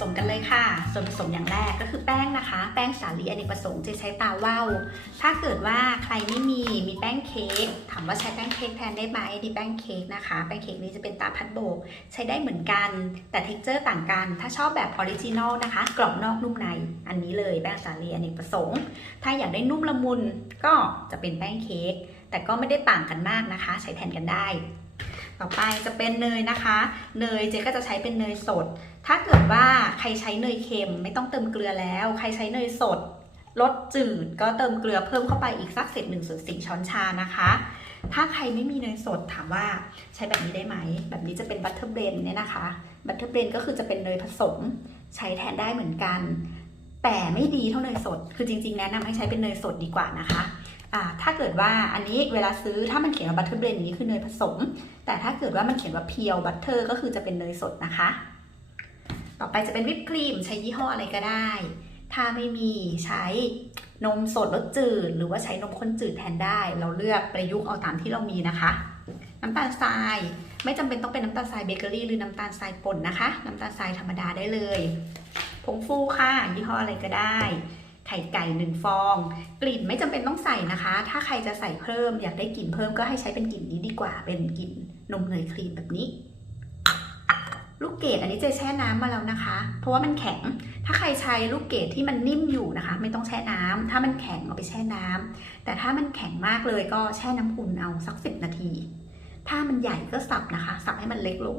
มาดูส่วนผสมกันเลยค่ะ ส่วนผสมอย่างแรกก็คือแป้งนะคะ แป้งสาลีอเนกประสงค์จะใช้ตาว่าวถ้าเกิดว่าใครไม่มีมีแป้งเค้กถามว่าใช้แป้งเค้กแทนได้ไหมดีแป้งเค้กนะคะ แป้งเค้กนี้จะเป็นตาพัดโบกใช้ได้เหมือนกัน แต่เท็กเจอร์ต่างกัน ถ้าชอบแบบออริจินอลนะคะ กรอบนอกนุ่มในอันนี้เลยแป้งสาลีอเนกประสงค์ ถ้าอยากได้นุ่มละมุนก็จะเป็นแป้งเค้กแต่ก็ไม่ได้ต่างกันมากนะคะ ใช้แทนกันได้ ต่อไปจะเป็นเนยนะคะ เนยเจ๊ก็จะใช้เป็นเนยสด ถ้าเกิดว่าใครใช้เนยเค็มไม่ต้องเติมเกลือแล้ว ใครใช้เนยสดรสจืดก็เติมเกลือเพิ่มเข้าไปอีกสักเศษหนึ่งส่วนสี่ช้อนชานะคะ ถ้าใครไม่มีเนยสดถามว่าใช้แบบนี้ได้ไหม แบบนี้จะเป็นบัตเตอร์เบรนเนี่ยนะคะ บัตเตอร์เบรนก็คือจะเป็นเนยผสมใช้แทนได้เหมือนกัน แต่ไม่ดีเท่าเนยสด คือจริง ๆ แนะนำให้ใช้เป็นเนยสดดีกว่านะคะ ถ้าเกิดว่าอันนี้เวลาซื้อถ้ามันเขียนว่าบัตเตอร์เบรนนี้คือเนยผสม แต่ถ้าเกิดว่ามันเขียนว่าเพียวบัตเตอร์ก็คือจะเป็นเนยสดนะคะ ต่อไปจะเป็นวิปครีมใช้ยี่ห้ออะไรก็ได้ ถ้าไม่มีใช้นมสดรสจืด หรือว่าใช้นมข้นจืดแทนได้ เราเลือกประยุกต์เอาตามที่เรามีนะคะ น้ำตาลทรายไม่จำเป็นต้องเป็นน้ำตาลทรายเบเกอรี่หรือน้ำตาลทรายป่นนะคะ น้ำตาลทรายธรรมดาได้เลย ผงฟูค่ะยี่ห้ออะไรก็ได้ ไข่ไก่หนึ่งฟอง กลิ่นไม่จำเป็นต้องใส่นะคะ ถ้าใครจะใส่เพิ่ม อยากได้กลิ่นเพิ่มก็ให้ใช้เป็นกลิ่นนี้ดีกว่า เป็นกลิ่นนมเนยครีมแบบนี้ ลูกเกดอันนี้จะแช่น้ำมาแล้วนะคะ เพราะว่ามันแข็ง ถ้าใครใช้ลูกเกดที่มันนิ่มอยู่นะคะ ไม่ต้องแช่น้ำถ้ามันแข็งเอาไปแช่น้ำแต่ถ้ามันแข็งมากเลยก็แช่น้ำอุ่นเอาสักสิบนาที ถ้ามันใหญ่ก็สับนะคะ สับให้มันเล็กลง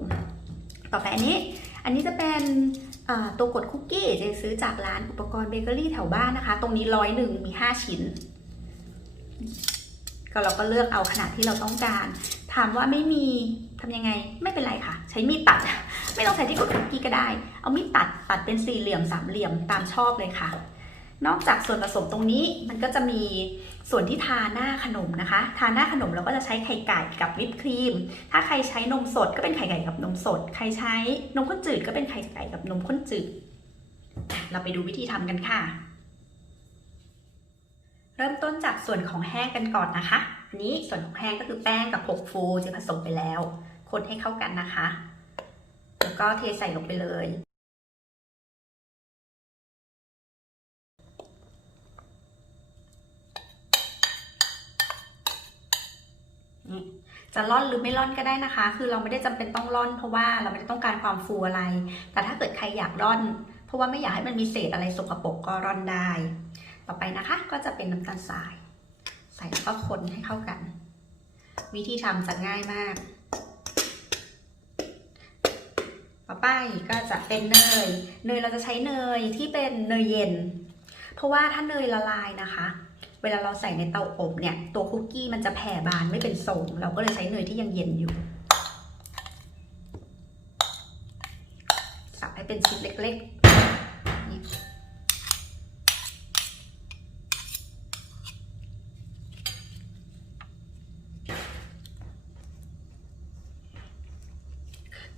ต่อไปอันนี้ อันนี้จะเป็น ตัวกดคุกกี้เจะซื้อจากร้านอุปกรณ์เบเกอรี่แถวบ้านนะคะ ตรงนี้ร้อยหนึ่งมี 5 ชิ้น ก็เราก็เลือกเอาขนาดที่เราต้องการ ถามว่าไม่มีทำยังไงไม่เป็นไรค่ะ ใช้มีดตัด ไม่ต้องใช้ที่กดคุกกี้ก็ได้ เอามีดตัดตัดเป็นสี่เหลี่ยมสามเหลี่ยมตามชอบเลยค่ะ นอกจากส่วนผสมตรงนี้มันก็จะมีส่วนที่ทาหน้าขนมนะคะ ทาหน้าขนมเราก็จะใช้ไข่ไก่กับวิปครีม ถ้าใครใช้นมสดก็เป็นไข่ไก่กับนมสด ใครใช้นมข้นจืดก็เป็นไข่ไก่กับนมข้นจืด เราไปดูวิธีทำกันค่ะ เริ่มต้นจากส่วนของแห้งกันก่อนนะคะอันนี้ส่วนของแห้งก็คือแป้งกับผงฟูจะผสมไปแล้ว คนให้เข้ากันนะคะ แล้วก็เทใส่ลงไปเลย จะร่อนหรือไม่ร่อนก็ได้นะคะ คือเราไม่ได้จำเป็นต้องร่อน เพราะว่าเราไม่ได้ต้องการความฟูอะไร แต่ถ้าเกิดใครอยากร่อน เพราะว่าไม่อยากให้มันมีเศษอะไรสกปรกก็ร่อนได้ ต่อไปนะคะ ก็จะเป็นน้ำตาลทราย ใส่แล้วก็คนให้เข้ากัน วิธีทำจะง่ายมาก ต่อไปก็จะเป็นเนย เนยเราจะใช้เนยที่เป็นเนยเย็น เพราะว่าถ้าเนยละลายนะคะ เวลาเราใส่ในเตาอบเนี่ย ตัวคุกกี้มันจะแผ่บานไม่เป็นทรง เราก็เลยใช้เนยที่ยังเย็นอยู่ สับให้เป็นชิ้นเล็กๆนี่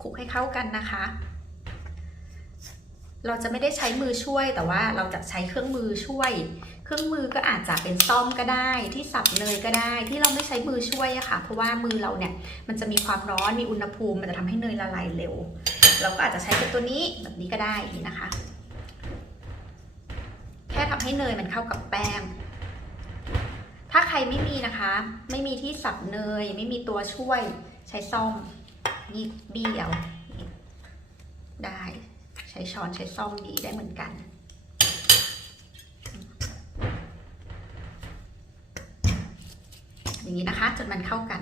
คลุกให้เข้ากันนะคะ เราจะไม่ได้ใช้มือช่วยแต่ว่าเราจะใช้เครื่องมือช่วย ครื่องมือก็อาจจะเป็นซ่อมก็ได้ที่สับเนยก็ได้ที่เราไม่ใช้มือช่วยอะค่ะ เพราะว่ามือเราเนี่ยมันจะมีความร้อนมีอุณหภูมิมันจะทำให้เนยละลายเร็ว เราก็อาจจะใช้เป็นตัวนี้แบบนี้ก็ได้นี่นะคะ แค่ทำให้เนยมันเข้ากับแป้งถ้าใครไม่มีนะคะ ไม่มีที่สับเนยไม่มีตัวช่วยใช้ซ่อมนี่บี้เอาได้ ใช้ช้อนใช้ซ่อมดีได้เหมือนกัน อย่างนี้นะคะ จนมันเข้ากัน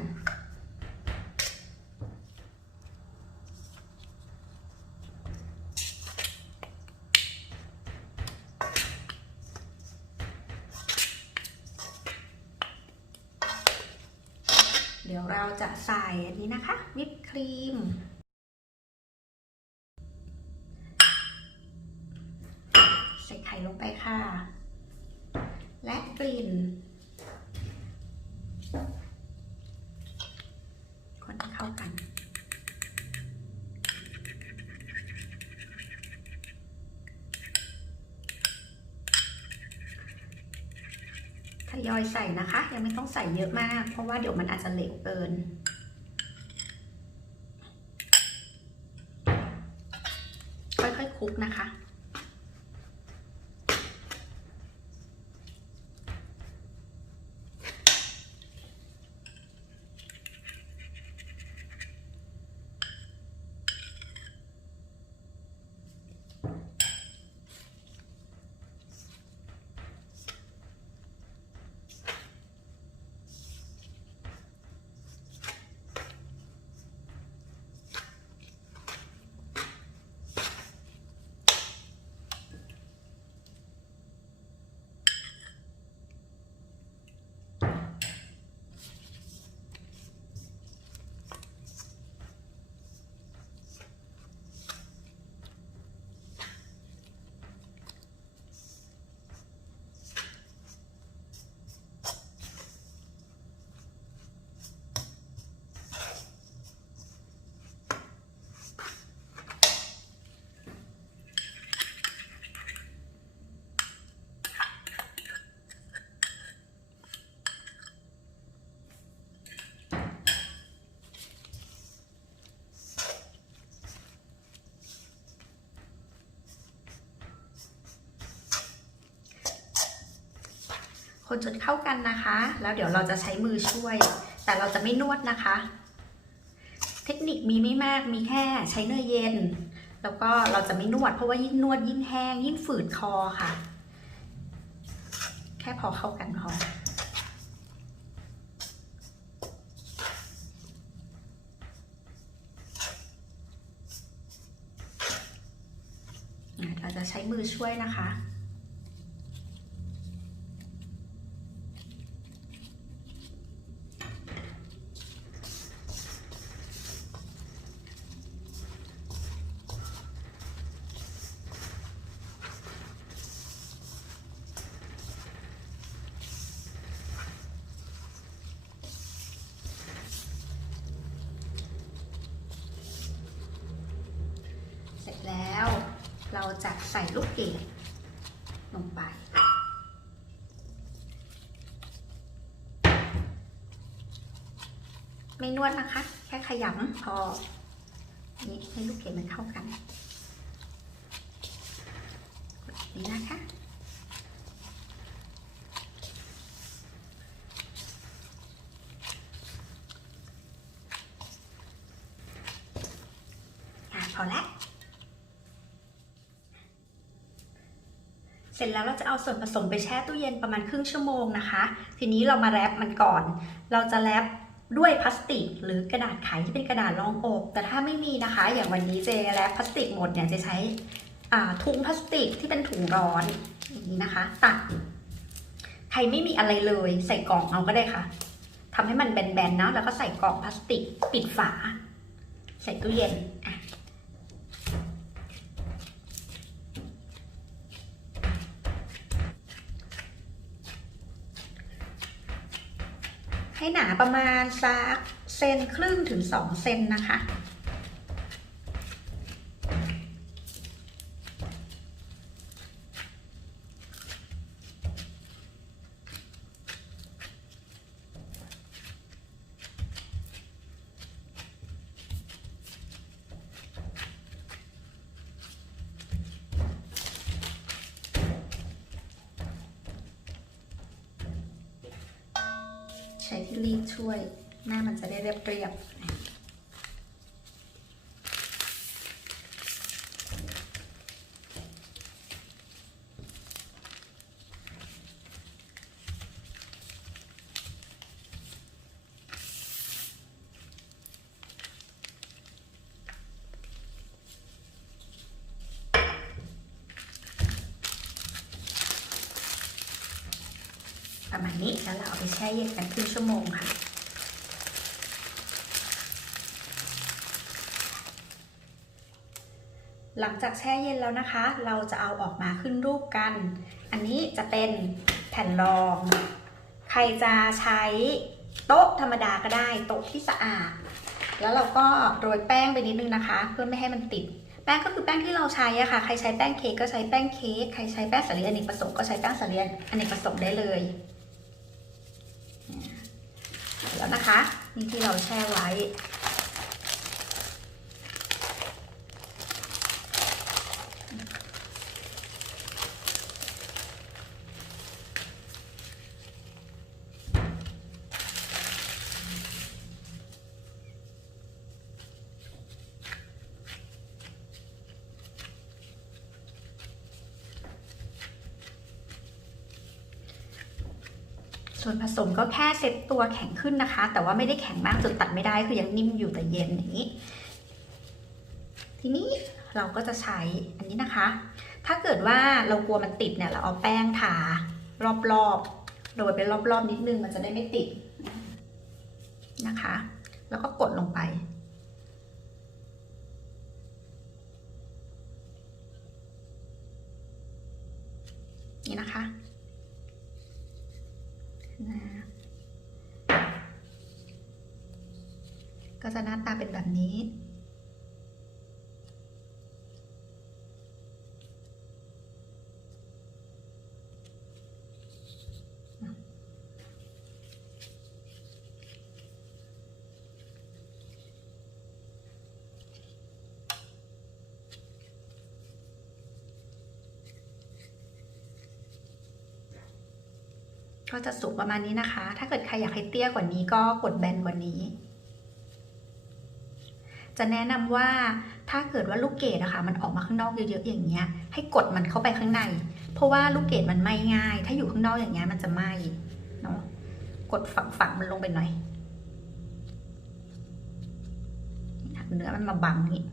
เดี๋ยวเราจะใส่อันนี้นะคะ วิปครีมใส่ไข่ลงไปค่ะ และกลิ่น คนให้ เข้ากัน ทยอยใส่นะคะ ยังไม่ต้องใส่เยอะมาก เพราะว่าเดี๋ยวมันอาจจะเหลวเกินคค่อยๆคลุกนะคะ คนจนเข้ากันนะคะ แล้วเดี๋ยวเราจะใช้มือช่วย แต่เราจะไม่นวดนะคะ เทคนิคมีไม่มากมีแค่ใช้เนยเย็น แล้วก็เราจะไม่นวด เพราะว่ายิ่งนวดยิ่งแห้ง ยิ่งฝืดคอค่ะ แค่พอเข้ากันพอเราจะใช้มือช่วยนะคะ ร็จแล้ว เราจะใส่ลูกเกดลงไป ไม่นวดนะคะ แค่ขยำพอนี่ให้ลูกเกดมันเข้ากันกดนี้นะคะอะพอแล้ว เสร็จแล้วเราจะเอาส่วนผสมไปแช่ตู้เย็นประมาณครึ่งชั่วโมงนะคะ ทีนี้เรามาแรปมันก่อน เราจะแรปด้วยพลาสติก หรือกระดาษไขที่เป็นกระดาษรองอบแต่ถ้าไม่มีนะคะ อย่างวันนี้เจแรปพลาสติกหมดเนี่ยจะใช้ถุงพลาสติกที่เป็นถุงร้อนอย่างนี้นะคะ ตัด ใครไม่มีอะไรเลยใส่กล่องเอาก็ได้ค่ะทำให้มันแบนๆนะแล้วก็ใส่กล่องพลาสติก ปิดฝา ใส่ตู้เย็นอะ ให้หนา ประมาณสักเซนครึ่งถึง 2 เซนนะคะ ใช้ที่รีดช่วย หน้ามันจะได้เรียบเรียบ นี้แล้วเราเอาไปแช่เย็นกันครึ่งชั่วโมงค่ะ หลังจากแช่เย็นแล้วนะคะ เราจะเอาออกมาขึ้นรูปกัน อันนี้จะเป็นแผ่นรอง ใครจะใช้โต๊ะธรรมดาก็ได้ โต๊ะที่สะอาด แล้วเราก็โรยแป้งไปนิดนึงนะคะ เพื่อไม่ให้มันติด แป้งก็คือแป้งที่เราใช้อะค่ะ ใครใช้แป้งเค้กก็ใช้แป้งเค้ก ใครใช้แป้งสาลีอเนกประสงค์ก็ใช้แป้งสาลีอเนกประสงค์ได้เลย แล้วนะคะ นี่ที่เราแช่ไว้ ส่วนผสมก็แค่เซ็ตตัวแข็งขึ้นนะคะ แต่ว่าไม่ได้แข็งมากจนตัดไม่ได้คือยังนิ่มอยู่แต่เย็นอย่างนี้ ทีนี้เราก็จะใช้อันนี้นะคะ ถ้าเกิดว่าเรากลัวมันติดเนี่ยเราเอาแป้งทารอบๆโดยไปรอบๆนิดนึงมันจะได้ไม่ติดนะคะ แล้วก็กดลงไป ก็จะหน้าตาเป็นแบบนี้ ก็จะสุกประมาณนี้นะคะ ถ้าเกิดใครอยากให้เตี้ยกว่านี้ก็กดแบนกว่านี้ จะแนะนำว่าถ้าเกิดว่าลูกเกดอะค่ะมันออกมาข้างนอกเยอะๆอย่างเงี้ย ให้กดมันเข้าไปข้างใน เพราะว่าลูกเกดมันไหม้ง่าย ถ้าอยู่ข้างนอกอย่างเงี้ยมันจะไหม้เนาะกดฝังฝังๆมันลงไปหน่อยเนื้อมันมาบังนี่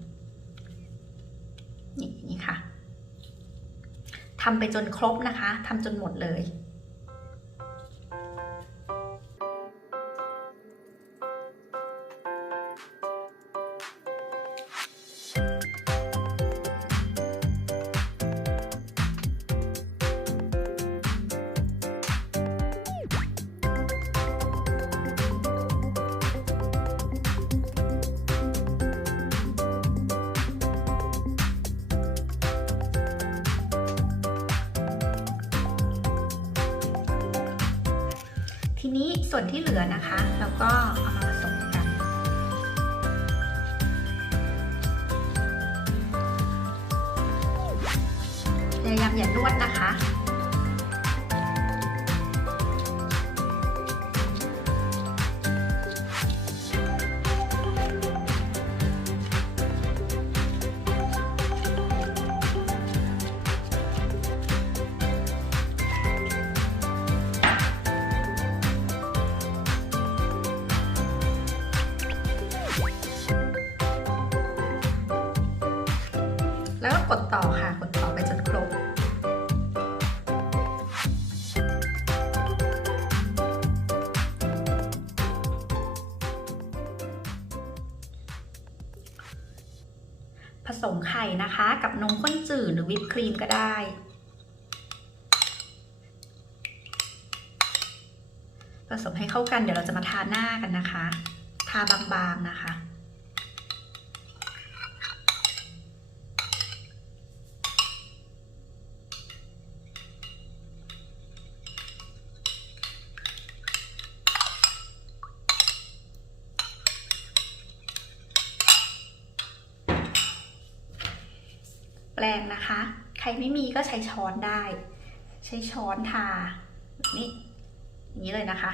นี่นี่ค่ะทำไปจนครบนะคะทำจนหมดเลย ทีนี้ส่วนที่เหลือนะคะเราก็เอามาผสมกัน พยายามอย่านวดนะคะ ต่อค่ะ กดต่อไปจนครบผสมไข่นะคะ กับนมข้นจืดหรือวิปครีมก็ได้ ผสมให้เข้ากันเดี๋ยวเราจะมาทาหน้ากันนะคะ ทาบางๆนะคะ แปรงนะคะ ใครไม่มีก็ใช้ช้อนได้ ใช้ช้อนทาแบบนี้อย่างนี้เลยนะคะ